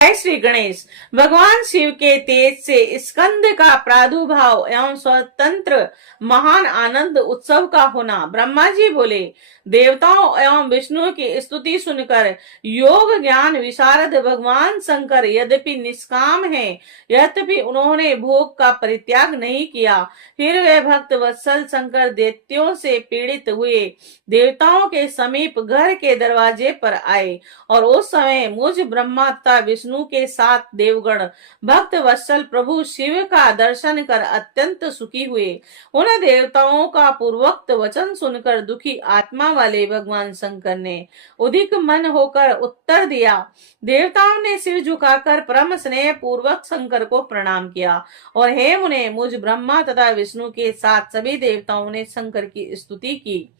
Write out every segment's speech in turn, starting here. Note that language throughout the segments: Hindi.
जय श्री गणेश। भगवान शिव के तेज से स्कंद का प्रादुर्भाव एवं स्वतंत्र महान आनंद उत्सव का होना। ब्रह्मा जी बोले, देवताओं एवं विष्णु की स्तुति सुनकर योग ज्ञान विशारद भगवान शंकर यद्यपि निष्काम हैं, यद्यपि उन्होंने भोग का परित्याग नहीं किया। फिर वे भक्त वत्सल शंकर दैत्यों से पीड़ित हुए देवताओं के समीप घर के दरवाजे पर आए, और उस समय मुझ ब्रह्मा तथा विष्णु के साथ देवगण भक्त वत्सल प्रभु शिव का दर्शन कर अत्यंत सुखी हुए। उन देवताओं का पूर्वोक्त वचन सुनकर दुखी आत्मा वाले भगवान शंकर ने उदित मन होकर उत्तर दिया। देवताओं ने सिर झुकाकर परम स्नेह पूर्वक शंकर को प्रणाम किया, और हे मुने, मुझ ब्रह्मा तथा विष्णु के साथ सभी देवताओं ने शंकर की स्तुति की।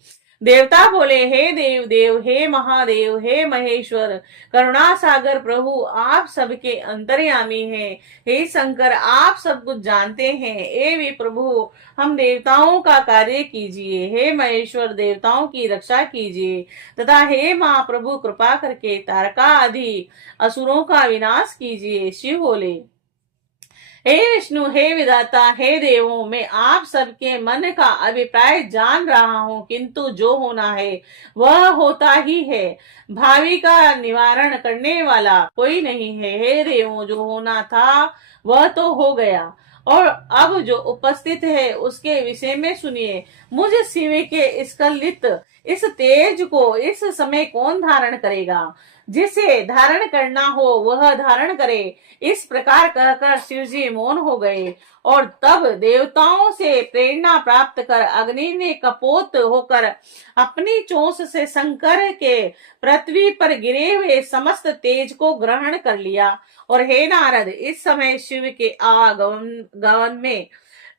देवता बोले, हे देव देव, हे महादेव, हे महेश्वर, करुणा सागर प्रभु, आप सबके अंतर्यामी हैं। हे शंकर, आप सब कुछ जानते हैं। हे वी प्रभु, हम देवताओं का कार्य कीजिए। हे महेश्वर, देवताओं की रक्षा कीजिए। तथा हे महाप्रभु, कृपा करके तारका आदि असुरों का विनाश कीजिए। शिव बोले, हे विष्णु, हे विधाता, हे देवों, मैं आप सबके मन का अभिप्राय जान रहा हूँ, किंतु जो होना है वह होता ही है। भावी का निवारण करने वाला कोई नहीं है। हे देवों, जो होना था वह तो हो गया, और अब जो उपस्थित है उसके विषय में सुनिए। मुझ शिव के स्खलित इस तेज को इस समय कौन धारण करेगा? जिसे धारण करना हो वह धारण करे। इस प्रकार कहकर शिवजी मौन हो गए, और तब देवताओं से प्रेरणा प्राप्त कर अग्नि ने कपोत होकर अपनी चोंच से शंकर के पृथ्वी पर गिरे हुए समस्त तेज को ग्रहण कर लिया। और हे नारद, इस समय शिव के आगमन में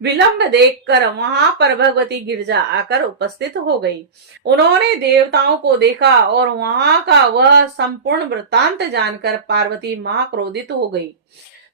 विलंब देखकर वहां पर भगवती गिरजा आकर उपस्थित हो गई। उन्होंने देवताओं को देखा, और वहां का वह संपूर्ण वृत्तांत जानकर पार्वती महाक्रोधित हो गई।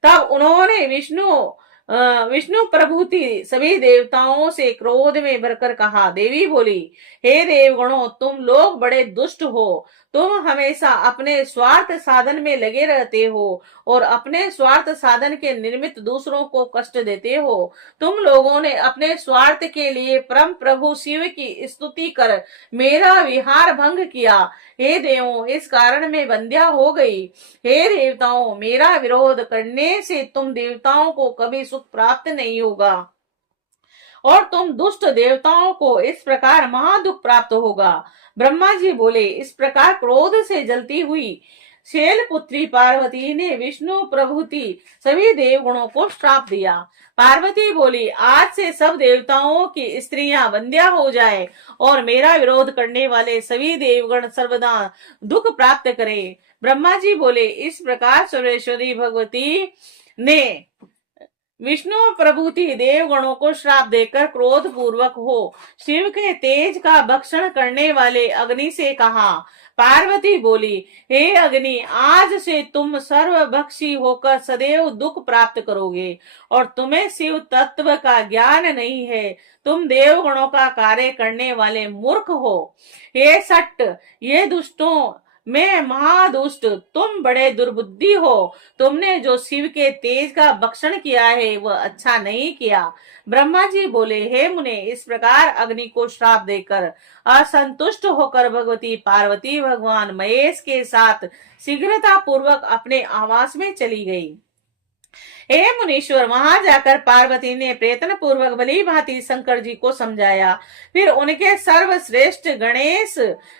तब उन्होंने विष्णु प्रभुति सभी देवताओं से क्रोध में भरकर कहा। देवी बोली, हे देवगणों, तुम लोग बड़े दुष्ट हो। तुम हमेशा अपने स्वार्थ साधन में लगे रहते हो, और अपने स्वार्थ साधन के निमित्त दूसरों को कष्ट देते हो। तुम लोगों ने अपने स्वार्थ के लिए परम प्रभु शिव की स्तुति कर मेरा विहार भंग किया। हे देवों, इस कारण में बंध्या हो गई। हे देवताओं, मेरा विरोध करने से तुम देवताओं को कभी सुख प्राप्त नहीं होगा, और तुम दुष्ट देवताओं को इस प्रकार महादुख प्राप्त होगा। ब्रह्मा जी बोले, इस प्रकार क्रोध से जलती हुई शैलपुत्री पार्वती ने विष्णु प्रभुति सभी देवगणों को श्राप दिया। पार्वती बोली, आज से सब देवताओं की स्त्रियां बंध्या हो जाए, और मेरा विरोध करने वाले सभी देवगण सर्वदा दुख प्राप्त करें। ब्रह्मा जी बोले, इस प्रकार सर्वेश्वरी भगवती ने विष्णु प्रभुति देवगणों को श्राप देकर क्रोध पूर्वक हो शिव के तेज का भक्षण करने वाले अग्नि से कहा। पार्वती बोली, हे अग्नि, आज से तुम सर्वभक्षी होकर सदैव दुख प्राप्त करोगे, और तुम्हें शिव तत्व का ज्ञान नहीं है। तुम देवगणों का कार्य करने वाले मूर्ख हो। हे सट्ट, ये दुष्टों मैं महादुष्ट, तुम बड़े दुर्बुद्धि हो। तुमने जो शिव के तेज का भक्षण किया है वह अच्छा नहीं किया। ब्रह्मा जी बोले, हे मुने, इस प्रकार अग्नि को श्राप देकर असंतुष्ट होकर भगवती पार्वती भगवान महेश के साथ शीघ्रता पूर्वक अपने आवास में चली गई। हे मुनीश्वर, वहां जाकर पार्वती ने प्रयत्न पूर्वक भली भांति शंकर जी को समझाया। फिर उनके सर्वश्रेष्ठ गणेश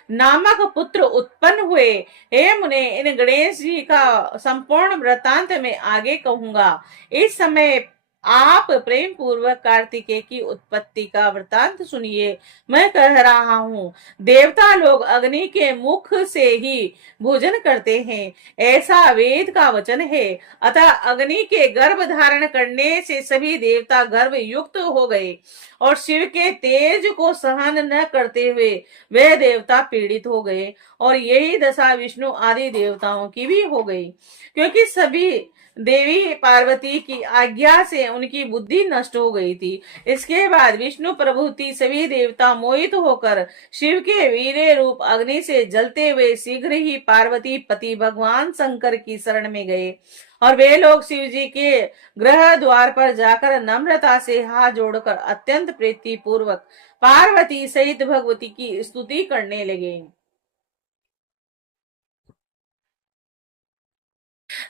नामक पुत्र उत्पन्न हुए। हे मुने, इन गणेश जी का संपूर्ण वृतांत में आगे कहूंगा। इस समय आप प्रेम पूर्वक कार्तिकेय की उत्पत्ति का वृतांत सुनिए। मैं कह रहा हूँ, देवता लोग अग्नि के मुख से ही भोजन करते हैं, ऐसा वेद का वचन है। अतः अग्नि के गर्भ धारण करने से सभी देवता गर्भ युक्त हो गए, और शिव के तेज को सहन न करते हुए वे देवता पीड़ित हो गए, और यही दशा विष्णु आदि देवताओं की भी हो गई। क्योंकि सभी देवी पार्वती की आज्ञा से से उनकी बुद्धि नष्ट हो गई थी। इसके बाद विष्णु प्रभुति सभी देवता मोहित होकर शिव के वीर्य रूप अग्नि से जलते हुए शीघ्र ही पार्वती पति भगवान शंकर की शरण में गए और वे लोग शिव जी के गृह द्वार पर जाकर नम्रता से हाथ जोड़कर अत्यंत प्रीति पूर्वक पार्वती सहित भगवती की स्तुति करने लगे।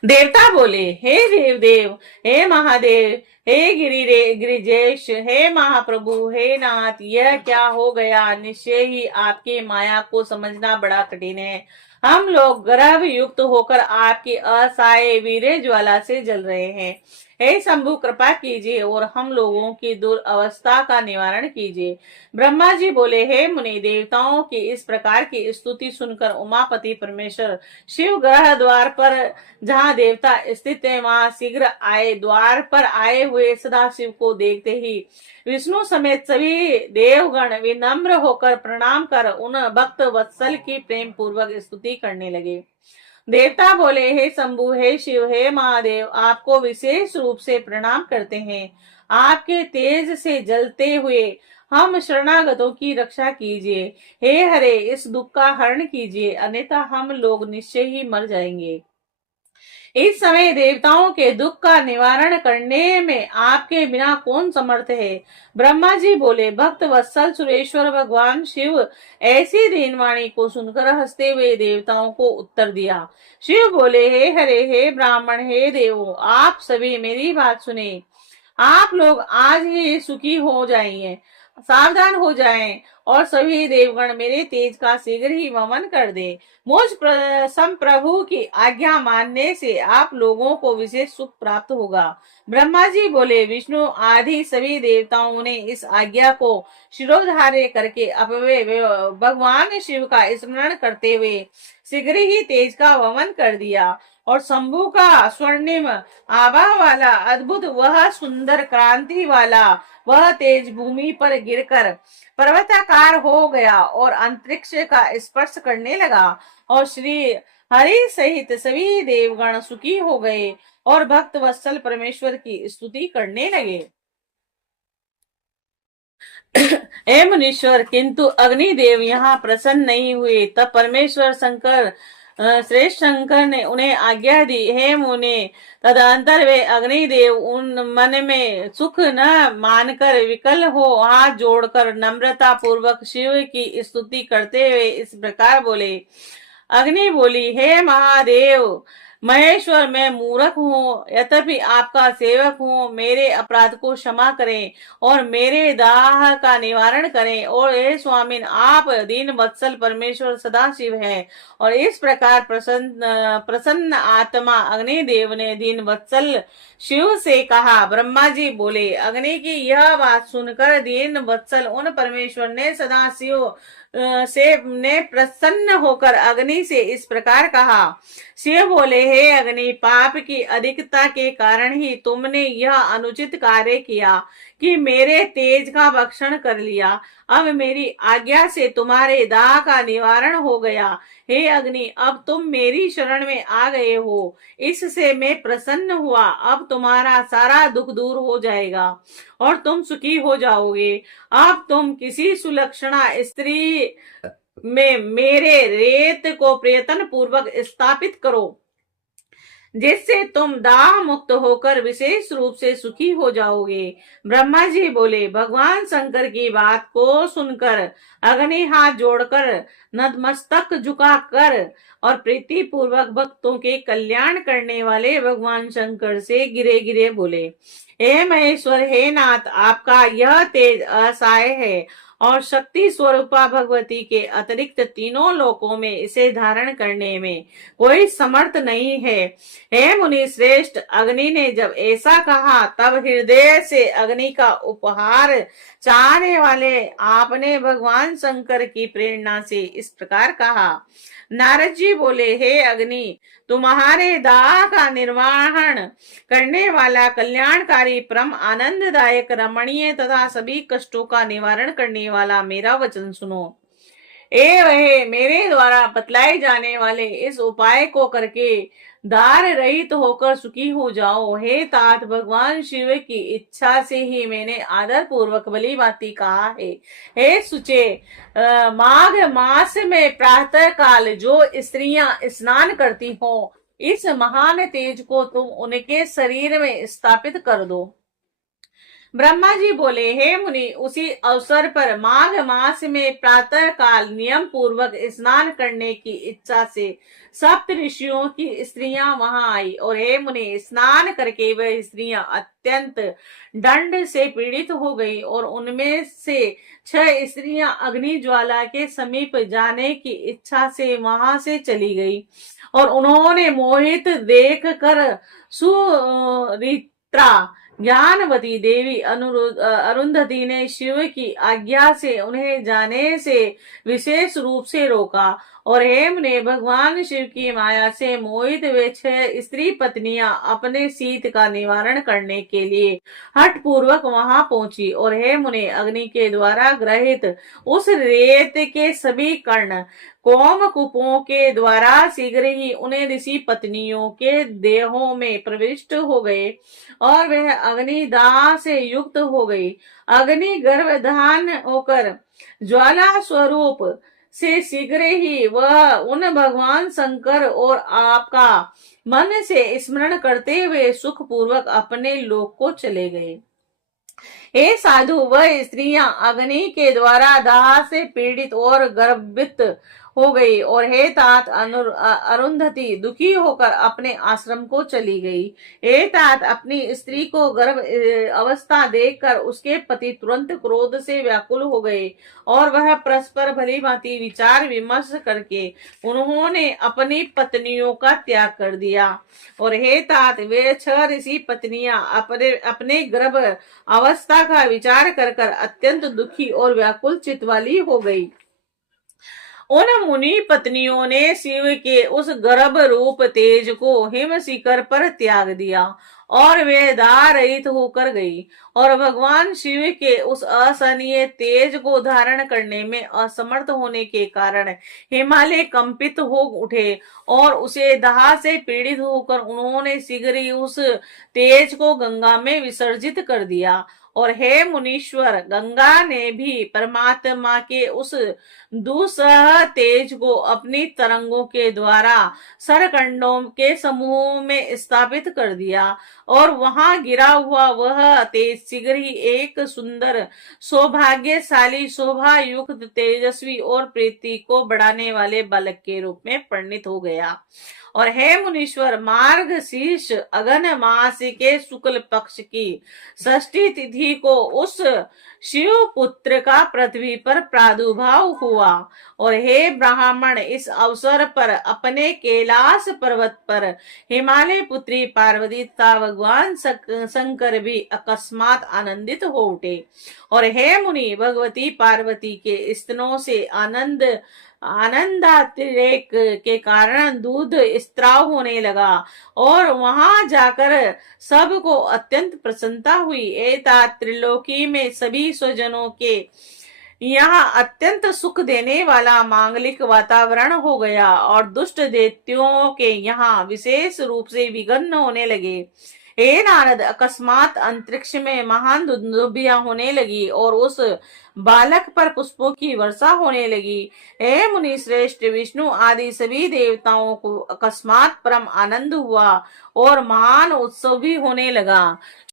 देवता बोले, हे देव, हे महादेव, हे गिरिजेश, हे महाप्रभु, हे नाथ, यह क्या हो गया? निश्चय ही आपके माया को समझना बड़ा कठिन है। हम लोग गर्भ युक्त होकर आपकी असहाय वीर्य ज्वाला से जल रहे हैं। हे शंभु, कृपा कीजिए और हम लोगों की दुर्अवस्था का निवारण कीजिए। ब्रह्मा जी बोले, हे मुनि, देवताओं की इस प्रकार की स्तुति सुनकर उमापति परमेश्वर शिव ग्रह द्वार पर जहाँ देवता स्थित है वहां शीघ्र आए। द्वार पर आए हुए सदाशिव को देखते ही विष्णु समेत सभी देवगण विनम्र होकर प्रणाम कर उन भक्त वत्सल की प्रेम पूर्वक स्तुति करने लगे। देवता बोले, हे शंभु, हे शिव, हे महादेव, आपको विशेष रूप से प्रणाम करते हैं। आपके तेज से जलते हुए हम शरणागतों की रक्षा कीजिए। हे हरे, इस दुख का हरण कीजिए, अन्यथा हम लोग निश्चय ही मर जाएंगे। इस समय देवताओं के दुख का निवारण करने में आपके बिना कौन समर्थ है? ब्रह्मा जी बोले, भक्त वत्सल सुरेश्वर भगवान शिव ऐसी दीनवाणी को सुनकर हंसते हुए देवताओं को उत्तर दिया। शिव बोले, हे हरे, हे ब्राह्मण, हे देवो, आप सभी मेरी बात सुने। आप लोग आज ही सुखी हो जाइए, सावधान हो जाएं और सभी देवगण मेरे तेज का शीघ्र ही वमन कर दे। मुझ संप्रभु की आज्ञा मानने से आप लोगों को विशेष सुख प्राप्त होगा। ब्रह्मा जी बोले, विष्णु आदि सभी देवताओं ने इस आज्ञा को शिरोधार्य करके अपवे भगवान शिव का स्मरण करते हुए शीघ्र ही तेज का वमन कर दिया और शंभु का स्वर्णिम आभा वाला अद्भुत वह सुंदर क्रांति वाला वह तेज भूमि पर गिरकर पर्वताकार हो गया और अंतरिक्ष का स्पर्श करने लगा और श्री हरि सहित सभी देवगण सुखी हो गए और भक्त वत्सल परमेश्वर की स्तुति करने लगे। हे मुनीश्वर, किंतु अग्निदेव यहाँ प्रसन्न नहीं हुए। तब परमेश्वर शंकर श्रेष्ठ शंकर ने उन्हें आज्ञा दी, हे मुने, तदंतर वे अग्निदेव उन मन में सुख न मानकर विकल हो हाथ जोड़कर नम्रता पूर्वक शिव की स्तुति करते हुए इस प्रकार बोले। अग्नि बोली, हे महादेव महेश्वर, मैं मूर्ख हूँ, यद्यपि आपका सेवक हूँ। मेरे अपराध को क्षमा करें और मेरे दाह का निवारण करें। और हे स्वामिन, आप दीन वत्सल परमेश्वर सदाशिव हैं। और इस प्रकार प्रसन्न आत्मा अग्निदेव ने दीन वत्सल शिव से कहा। ब्रह्मा जी बोले, अग्नि की यह बात सुनकर दीन वत्सल उन परमेश्वर ने सदाशिव से ने प्रसन्न होकर अग्नि से इस प्रकार कहा। शिव बोले, हे अग्नि, पाप की अधिकता के कारण ही तुमने यह अनुचित कार्य किया कि मेरे तेज का भक्षण कर लिया। अब मेरी आज्ञा से तुम्हारे दाह का निवारण हो गया। हे अग्नि, अब तुम मेरी शरण में आ गए हो, इससे मैं प्रसन्न हुआ। अब तुम्हारा सारा दुख दूर हो जाएगा और तुम सुखी हो जाओगे। अब तुम किसी सुलक्षणा स्त्री में मेरे रेत को प्रयत्न पूर्वक स्थापित करो, जिससे तुम दाह मुक्त होकर विशेष रूप से सुखी हो जाओगे। ब्रह्मा जी बोले, भगवान शंकर की बात को सुनकर अग्नि हाथ जोड़कर नतमस्तक झुकाकर और प्रीति पूर्वक भक्तों के कल्याण करने वाले भगवान शंकर से गिरे गिरे बोले, हे महेश्वर, हे नाथ, आपका यह तेज असहाय है और शक्ति स्वरूपा भगवती के अतिरिक्त तीनों लोकों में इसे धारण करने में कोई समर्थ नहीं है। हे मुनि श्रेष्ठ, अग्नि ने जब ऐसा कहा तब हृदय से अग्नि का उपहार चाहने वाले आपने भगवान शंकर की प्रेरणा से इस प्रकार कहा। नारद जी बोले, हे अग्नि, तुम्हारे दाह का निर्वाहन करने वाला कल्याणकारी परम आनंददायक रमणीय तथा सभी कष्टों का निवारण करने वाला मेरा वचन सुनो। ए वहे, मेरे द्वारा बतलाए जाने वाले इस उपाय को करके दार रहित होकर सुखी हो जाओ। हे तात, भगवान शिव की इच्छा से ही मैंने आदर पूर्वक भली भांति कहा है। हे सुचे, माघ मास में प्रातः काल जो स्त्रियां स्नान करती हो, इस महान तेज को तुम उनके शरीर में स्थापित कर दो। ब्रह्मा जी बोले, हे मुनि, उसी अवसर पर माघ मास में प्रातः काल नियम पूर्वक स्नान करने की इच्छा से सप्त ऋषियों की स्त्रियां वहां आई। और हे मुनि, स्नान करके वह स्त्रियां अत्यंत दंड से पीड़ित हो गई, और उनमें से 6 स्त्रियां अग्नि ज्वाला के समीप जाने की इच्छा से वहां से चली गई, और उन्होंने मोहित देख कर सुरित्रा ज्ञानवती देवी अरुंधति ने शिव की आज्ञा से उन्हें जाने से विशेष रूप से रोका। और हेम ने भगवान शिव की माया से मोहित वे 6 स्त्री पत्नियां अपने शीत का निवारण करने के लिए हठ पूर्वक वहां पहुंची। और हेम ने अग्नि के द्वारा ग्रहित उस रेत के सभी कर्ण कोम कुपों के द्वारा शीघ्र ही उन्हें ऋषि पत्नियों के देहों में प्रविष्ट हो गए, और वह अग्निदाह से युक्त हो गई। अग्नि गर्भधान होकर ज्वाला स्वरूप से शीघ्र ही वह उन भगवान शंकर और आपका मन से स्मरण करते हुए सुख पूर्वक अपने लोक को चले गए। हे साधु, वह स्त्रियां अग्नि के द्वारा दाह से पीड़ित और गर्भित हो गई। और हे तात, अरुंधति दुखी होकर अपने आश्रम को चली गई। हे तात, अपनी स्त्री को गर्भ अवस्था देखकर उसके पति तुरंत क्रोध से व्याकुल हो गए, और वह परस्पर भली भांति विचार विमर्श करके उन्होंने अपनी पत्नियों का त्याग कर दिया। और हे तात, वे 6 ऋषि पत्नियां अपने अपने गर्भ अवस्था का विचार कर कर अत्यंत दुखी और व्याकुल चित्त वाली हो गई। उन मुनि पत्नियों ने शिव के उस गर्भ रूप तेज को हिम शिखर पर त्याग दिया, और वे दाह रहित होकर गई। और भगवान शिव के उस असहनीय तेज को धारण करने में असमर्थ होने के कारण हिमालय कंपित हो उठे, और उसे दाह से पीड़ित होकर उन्होंने शीघ्र ही उस तेज को गंगा में विसर्जित कर दिया। और हे मुनीश्वर, गंगा ने भी परमात्मा के उस दुसह तेज को अपनी तरंगों के द्वारा सरकंडों के समूह में स्थापित कर दिया, और वहां गिरा हुआ वह तेज शीघ्र ही एक सुंदर, सौभाग्यशाली, शोभा युक्त, तेजस्वी और प्रीति को बढ़ाने वाले बालक के रूप में परिणित हो गया। और हे मुनीश्वर, मार्ग शीर्ष अगन मास के शुक्ल पक्ष की षष्ठी तिथि को उस शिव पुत्र का पृथ्वी पर प्रादुर्भाव हुआ। और हे ब्राह्मण, इस अवसर पर अपने कैलाश पर्वत पर हिमालय पुत्री पार्वती तथा भगवान शंकर भी अकस्मात आनंदित हो उठे। और हे मुनि, भगवती पार्वती के स्तनों से आनंदातिरेक के कारण दूध स्त्राव होने लगा, और वहां जाकर सबको अत्यंत प्रसन्नता हुई। एतात त्रिलोकी में सभी स्वजनों के यहाँ अत्यंत सुख देने वाला मांगलिक वातावरण हो गया, और दुष्ट दैत्यों के यहाँ विशेष रूप से विघ्न होने लगे। हे नारद, अकस्मात अंतरिक्ष में महान दुंदुभियां होने लगी, और उस बालक पर पुष्पों की वर्षा होने लगी। हे मुनि श्रेष्ठ, विष्णु आदि सभी देवताओं को अकस्मात परम आनंद हुआ, और महान उत्सव भी होने लगा।